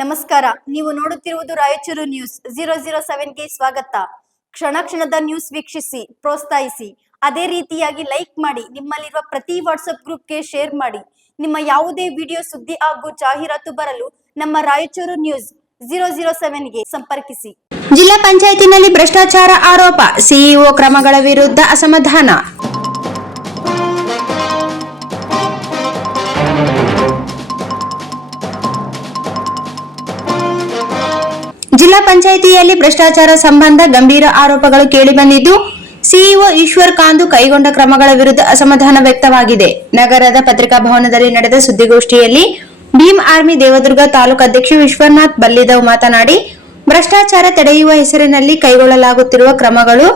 ನಮಸ್ಕಾರ. ನೀವು ನೋಡುತ್ತಿರುವುದು ರಾಯಚೂರು ನ್ಯೂಸ್ 007ಗೆ ಸ್ವಾಗತ. ಕ್ಷಣ ಕ್ಷಣದ ನ್ಯೂಸ್ ವೀಕ್ಷಿಸಿ, ಪ್ರೋತ್ಸಾಹಿಸಿ. ಅದೇ ರೀತಿಯಾಗಿ ಲೈಕ್ ಮಾಡಿ, ನಿಮ್ಮಲ್ಲಿರುವ ಪ್ರತಿ ವಾಟ್ಸ್ಆಪ್ ಗ್ರೂಪ್ಗೆ ಶೇರ್ ಮಾಡಿ. ನಿಮ್ಮ ಯಾವುದೇ ವಿಡಿಯೋ, ಸುದ್ದಿ ಹಾಗೂ ಜಾಹೀರಾತು ಬರಲು ನಮ್ಮ ರಾಯಚೂರು ನ್ಯೂಸ್ 007ಗೆ ಸಂಪರ್ಕಿಸಿ. ಜಿಲ್ಲಾ ಪಂಚಾಯತಿನಲ್ಲಿ ಭ್ರಷ್ಟಾಚಾರ ಆರೋಪ, ಸಿಇಒ ಕ್ರಮಗಳ ವಿರುದ್ಧ ಅಸಮಾಧಾನ. ಜಿಲ್ಲಾ ಪಂಚಾಯಿತಿಯಲ್ಲಿ ಭ್ರಷ್ಟಾಚಾರ ಸಂಬಂಧ ಗಂಭೀರ ಆರೋಪಗಳು ಕೇಳಿಬಂದಿದ್ದು, ಸಿಇಒ ಈಶ್ವರ್ ಕಾಂದು ಕೈಗೊಂಡ ಕ್ರಮಗಳ ವಿರುದ್ಧ ಅಸಮಾಧಾನ ವ್ಯಕ್ತವಾಗಿದೆ. ನಗರದ ಪತ್ರಿಕಾ ಭವನದಲ್ಲಿ ನಡೆದ ಸುದ್ದಿಗೋಷ್ಠಿಯಲ್ಲಿ ಭೀಮ್ ಆರ್ಮಿ ದೇವದುರ್ಗ ತಾಲೂಕು ಅಧ್ಯಕ್ಷ ವಿಶ್ವನಾಥ್ ಬಲ್ಲಿದವ್ ಮಾತನಾಡಿ, ಭ್ರಷ್ಟಾಚಾರ ತಡೆಯುವ ಹೆಸರಿನಲ್ಲಿ ಕೈಗೊಳ್ಳಲಾಗುತ್ತಿರುವ ಕ್ರಮಗಳು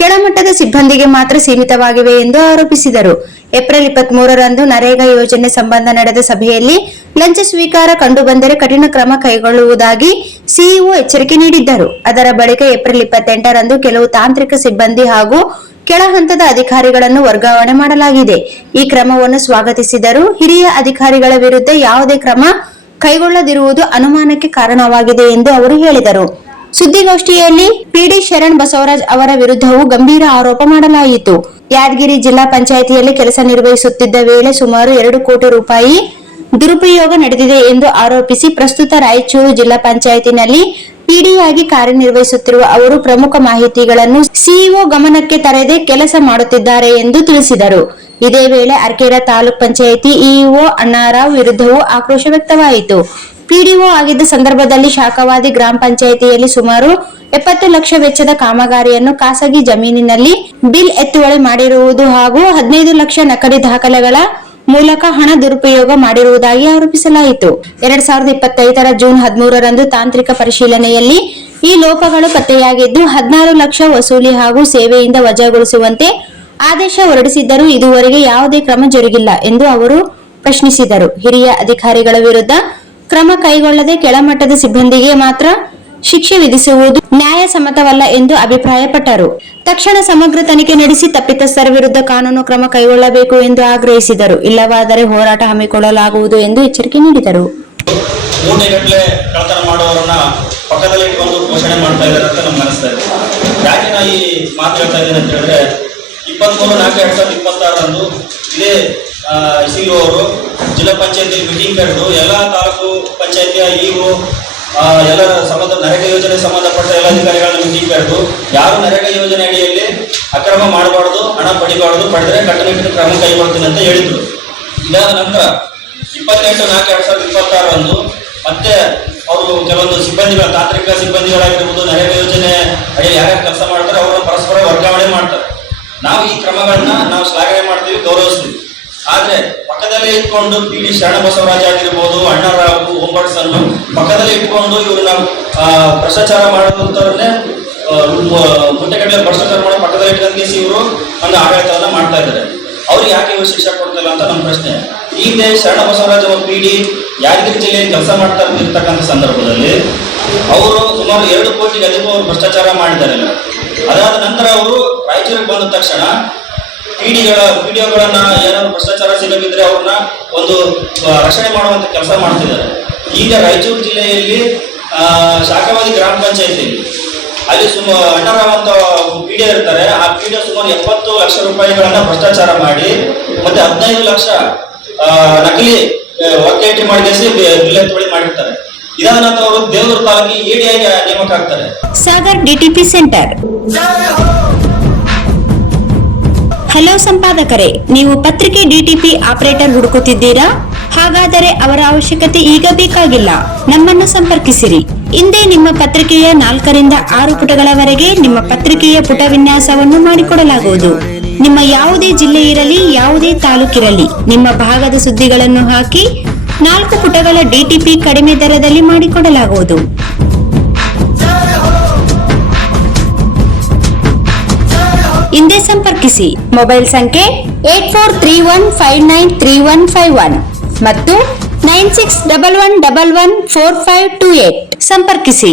ಕೆಳಮಟ್ಟದ ಸಿಬ್ಬಂದಿಗೆ ಮಾತ್ರ ಸೀಮಿತವಾಗಿವೆ ಎಂದು ಆರೋಪಿಸಿದರು. ಏಪ್ರಿಲ್ 23ರಂದು ನರೇಗಾ ಯೋಜನೆ ಸಂಬಂಧ ನಡೆದ ಸಭೆಯಲ್ಲಿ ಲಂಚ ಸ್ವೀಕಾರ ಕಂಡುಬಂದರೆ ಕಠಿಣ ಕ್ರಮ ಕೈಗೊಳ್ಳುವುದಾಗಿ ಸಿಇಒ ಎಚ್ಚರಿಕೆ ನೀಡಿದ್ದರು. ಅದರ ಬಳಿಕ ಏಪ್ರಿಲ್ 28ರಂದು ಕೆಲವು ತಾಂತ್ರಿಕ ಸಿಬ್ಬಂದಿ ಹಾಗೂ ಕೆಳ ಹಂತದ ಅಧಿಕಾರಿಗಳನ್ನು ವರ್ಗಾವಣೆ ಮಾಡಲಾಗಿದೆ. ಈ ಕ್ರಮವನ್ನು ಸ್ವಾಗತಿಸಿದರು. ಹಿರಿಯ ಅಧಿಕಾರಿಗಳ ವಿರುದ್ಧ ಯಾವುದೇ ಕ್ರಮ ಕೈಗೊಳ್ಳದಿರುವುದು ಅನುಮಾನಕ್ಕೆ ಕಾರಣವಾಗಿದೆ ಎಂದು ಅವರು ಹೇಳಿದರು. ಸುದ್ದಿಗೋಷ್ಠಿಯಲ್ಲಿ ಪಿಡಿ ಶರಣ್ ಬಸವರಾಜ್ ಅವರ ವಿರುದ್ಧವೂ ಗಂಭೀರ ಆರೋಪ ಮಾಡಲಾಯಿತು. ಯಾದಗಿರಿ ಜಿಲ್ಲಾ ಪಂಚಾಯಿತಿಯಲ್ಲಿ ಕೆಲಸ ನಿರ್ವಹಿಸುತ್ತಿದ್ದ ವೇಳೆ ಸುಮಾರು 2 ಕೋಟಿ ರೂಪಾಯಿ ದುರುಪಯೋಗ ನಡೆದಿದೆ ಎಂದು ಆರೋಪಿಸಿ, ಪ್ರಸ್ತುತ ರಾಯಚೂರು ಜಿಲ್ಲಾ ಪಂಚಾಯಿತಿನಲ್ಲಿ ಪಿಡಿಯಾಗಿ ಕಾರ್ಯನಿರ್ವಹಿಸುತ್ತಿರುವ ಅವರು ಪ್ರಮುಖ ಮಾಹಿತಿಗಳನ್ನು ಸಿಇಒ ಗಮನಕ್ಕೆ ತರದೆ ಕೆಲಸ ಮಾಡುತ್ತಿದ್ದಾರೆ ಎಂದು ತಿಳಿಸಿದರು. ಇದೇ ವೇಳೆ ಅರ್ಕೇರಾ ತಾಲೂಕ್ ಪಂಚಾಯಿತಿ ಇಒ ಅಣ್ಣಾರಾವ್ ವಿರುದ್ಧವೂ ಆಕ್ರೋಶ ವ್ಯಕ್ತವಾಯಿತು. ಪಿಡಿಒ ಆಗಿದ್ದ ಸಂದರ್ಭದಲ್ಲಿ ಶಾಖವಾದಿ ಗ್ರಾಮ ಪಂಚಾಯಿತಿಯಲ್ಲಿ ಸುಮಾರು 70 ಲಕ್ಷ ವೆಚ್ಚದ ಕಾಮಗಾರಿಯನ್ನು ಖಾಸಗಿ ಜಮೀನಿನಲ್ಲಿ ಬಿಲ್ ಎತ್ತುವಳಿ ಮಾಡಿರುವುದು ಹಾಗೂ 15 ಲಕ್ಷ ನಕಲಿ ದಾಖಲೆಗಳ ಮೂಲಕ ಹಣ ದುರುಪಯೋಗ ಮಾಡಿರುವುದಾಗಿ ಆರೋಪಿಸಲಾಯಿತು. 2025ರ ಜೂನ್ 13ರಂದು ತಾಂತ್ರಿಕ ಪರಿಶೀಲನೆಯಲ್ಲಿ ಈ ಲೋಪಗಳು ಪತ್ತೆಯಾಗಿದ್ದು 16 ಲಕ್ಷ ವಸೂಲಿ ಹಾಗೂ ಸೇವೆಯಿಂದ ವಜಾಗೊಳಿಸುವಂತೆ ಆದೇಶ ಹೊರಡಿಸಿದ್ದರೂ ಇದುವರೆಗೆ ಯಾವುದೇ ಕ್ರಮ ಜರುಗಿಲ್ಲ ಎಂದು ಅವರು ಪ್ರಶ್ನಿಸಿದರು. ಹಿರಿಯ ಅಧಿಕಾರಿಗಳ ವಿರುದ್ಧ ಕ್ರಮ ಕೈಗೊಳ್ಳದೆ ಕೆಳಮಟ್ಟದ ಸಿಬ್ಬಂದಿಗೆ ಮಾತ್ರ ಶಿಕ್ಷೆ ವಿಧಿಸುವುದು ನ್ಯಾಯಸಮ್ಮತವಲ್ಲ ಎಂದು ಅಭಿಪ್ರಾಯಪಟ್ಟರು. ತಕ್ಷಣ ಸಮಗ್ರ ತನಿಖೆ ನಡೆಸಿ ತಪ್ಪಿತಸ್ಥರ ವಿರುದ್ಧ ಕಾನೂನು ಕ್ರಮ ಕೈಗೊಳ್ಳಬೇಕು ಎಂದು ಆಗ್ರಹಿಸಿದರು. ಇಲ್ಲವಾದರೆ ಹೋರಾಟ ಹಮ್ಮಿಕೊಳ್ಳಲಾಗುವುದು ಎಂದು ಎಚ್ಚರಿಕೆ ನೀಡಿದರು. ಮೂಟೆಗಟ್ಟಲೆ ಕಳ್ಳತನ ಮಾಡುವವರನ್ನ ಪಕ್ಕದಲ್ಲಿ ಇಟ್ಕೊಂಡು ಘೋಷಣೆ ಮಾಡ್ತಾ ಇದ್ದಾರೆ ಅಂತ ನಮ್ಗೆ ಅನಿಸ್ತಾ ಇದೆ. ಯಾಕೆ ನಾ ಈ ಮಾತು ಹೇಳ್ತಾ ಇದ್ದೀನಿ ಅಂತ ಹೇಳಿದ್ರೆ, 23/4/2026ರಂದು ಇದೇ ಸಿಇಒ ಅವರು ಜಿಲ್ಲಾ ಪಂಚಾಯತಿ ಮೀಟಿಂಗ್ ಕರೆದು ಎಲ್ಲ ತಾಲೂಕು ಪಂಚಾಯತಿಯ ಇಒ ಎಲ್ಲ ನರೇಗಾ ಯೋಜನೆ ಸಂಬಂಧಪಟ್ಟ ಎಲ್ಲ ಅಧಿಕಾರಿಗಳನ್ನ ಮೀಟಿಂಗ್ ಕರೆದು ಯಾರು ನರೇಗಾ ಯೋಜನೆ ಅಡಿಯಲ್ಲಿ ಅಕ್ರಮ ಮಾಡಬಾರ್ದು, ಹಣ ಪಡಿಬಾರ್ದು, ಪಡೆದರೆ ಕಟ್ಟುನಿಟ್ಟಿನ ಕ್ರಮ ಕೈಗೊಳ್ತೀನಿ ಅಂತ ಹೇಳಿದ್ರು. ಇದಾದ ನಂತರ 28/4/2026ರಂದು ಮತ್ತೆ ಅವರು ಕೆಲವೊಂದು ಸಿಬ್ಬಂದಿಗಳ ತಾಂತ್ರಿಕ ಸಿಬ್ಬಂದಿಗಳಾಗಿರ್ಬೋದು, ನರೇಗಾ ಯೋಜನೆ ಅಡಿಯಲ್ಲಿ ಯಾರ್ಯಾರು ಕೆಲಸ ಮಾಡ್ತಾರೆ ಅವರನ್ನು ಪರಸ್ಪರ ವರ್ಗಾವಣೆ ಮಾಡ್ತಾರೆ. ನಾವು ಈ ಕ್ರಮಗಳನ್ನ ನಾವು ಶ್ಲಾಘನೆ ಮಾಡ್ತೀವಿ, ಗೌರವಿಸ್ತೀವಿ. ಆದ್ರೆ ಪಕ್ಕದಲ್ಲೇ ಇಟ್ಕೊಂಡು ಪಿಡಿ ಶರಣ ಬಸವರಾಜ್ ಆಗಿರ್ಬೋದು, ಅಣ್ಣಾರಾವು, ಓಂಬರ್ಟ್ಸನ್ ಪಕ್ಕದಲ್ಲೇ ಇಟ್ಕೊಂಡು ಇವ್ರನ್ನ ಭ್ರಷ್ಟಾಚಾರ ಮಾಡುವಂತವ್ರನ್ನೇ ಮುಟ್ಟೆಗಟ್ಟಲೆ ಭ್ರಷ್ಟಾಚಾರ ಮಾಡೋ ಪಕ್ಕದಲ್ಲಿ ಇಟ್ಕೊಂಡು ಇವರು ಒಂದು ಆಡಳಿತವನ್ನ ಮಾಡ್ತಾ ಇದ್ದಾರೆ. ಅವ್ರಿಗೆ ಯಾಕೆ ಇವರು ಶಿಕ್ಷೆ ಕೊಡ್ತಿಲ್ಲ ಅಂತ ನಮ್ಮ ಪ್ರಶ್ನೆ. ಈಗ ಶರಣ ಬಸವರಾಜ್ ಮತ್ತು ಪಿಡಿ ಯಾದಗಿರಿ ಜಿಲ್ಲೆಯಲ್ಲಿ ಕೆಲಸ ಮಾಡ್ತಾ ಇರ್ತಕ್ಕಂಥ ಸಂದರ್ಭದಲ್ಲಿ ಅವರು ಸುಮಾರು 2 ಕೋಟಿಗೆ ಅಧಿಕ ಅವರು ಭ್ರಷ್ಟಾಚಾರ ಮಾಡಿದ್ದಾರೆ. ಅದಾದ ನಂತರ ಅವರು ರಾಯಚೂರಿಗೆ ಬಂದ ತಕ್ಷಣ ಪಿಡಿಒಗಳನ್ನ ಏನಾದ್ರು ಭ್ರಷ್ಟಾಚಾರ ಸಿಗದಿದ್ರೆ ಅವ್ರನ್ನ ಒಂದು ರಕ್ಷಣೆ ಮಾಡುವಂತ ಕೆಲಸ ಮಾಡ್ತಿದ್ದಾರೆ. ಈಗ ರಾಯಚೂರು ಜಿಲ್ಲೆಯಲ್ಲಿ ಶಾಖವಾದಿ ಗ್ರಾಮ ಪಂಚಾಯತಿಯಲ್ಲಿ ಅಲ್ಲಿ ಅಣ್ಣಾರಾವ್ ಅಂತ ಪಿಡಿಒ ಇರ್ತಾರೆ. ಆ ಪಿಡಿಒ ಸುಮಾರು 70 ಲಕ್ಷ ರೂಪಾಯಿಗಳನ್ನ ಭ್ರಷ್ಟಾಚಾರ ಮಾಡಿ ಮತ್ತೆ 15 ಲಕ್ಷ ನಕಲಿ ವರ್ಕ್ ಎಂಟ್ರಿ ಮಾಡಿ ಬಿಲ್ ಎತ್ತುವಳಿ ಮಾಡಿರ್ತಾರೆ. ಇದಾದ ನಂತರ ಅವರು ದೇವದುರ್ಗ ತಾಲೂಕಿಗೆ ಎಡಿಐಗೆ ನೇಮಕ ಆಗ್ತಾರೆ. Sagar DTP centre. ಹಲೋ ಸಂಪಾದಕರೇ, ನೀವು ಪತ್ರಿಕೆ ಡಿಟಿಪಿ ಆಪರೇಟರ್ ಹುಡುಕುತ್ತಿದ್ದೀರಾ? ಹಾಗಾದರೆ ಅವರ ಅವಶ್ಯಕತೆ ಈಗ ಬೇಕಾಗಿಲ್ಲ. ನಮ್ಮನ್ನು ಸಂಪರ್ಕಿಸಿರಿ. ಇಂದೇ ನಿಮ್ಮ ಪತ್ರಿಕೆಯ 4ರಿಂದ 6 ಪುಟಗಳವರೆಗೆ ನಿಮ್ಮ ಪತ್ರಿಕೆಯ ಪುಟ ವಿನ್ಯಾಸವನ್ನು ಮಾಡಿಕೊಡಲಾಗುವುದು. ನಿಮ್ಮ ಯಾವುದೇ ಜಿಲ್ಲೆ ಇರಲಿ, ಯಾವುದೇ ತಾಲೂಕಿರಲಿ, ನಿಮ್ಮ ಭಾಗದ ಸುದ್ದಿಗಳನ್ನು ಹಾಕಿ 4 ಪುಟಗಳ ಡಿಟಿಪಿ ಕಡಿಮೆ ದರದಲ್ಲಿ ಮಾಡಿಕೊಡಲಾಗುವುದು. ಹಿಂದೆ ಸಂಪರ್ಕಿಸಿ. ಮೊಬೈಲ್ ಸಂಖ್ಯೆ 8431593151 ಮತ್ತು 9611114528 ಸಂಪರ್ಕಿಸಿ.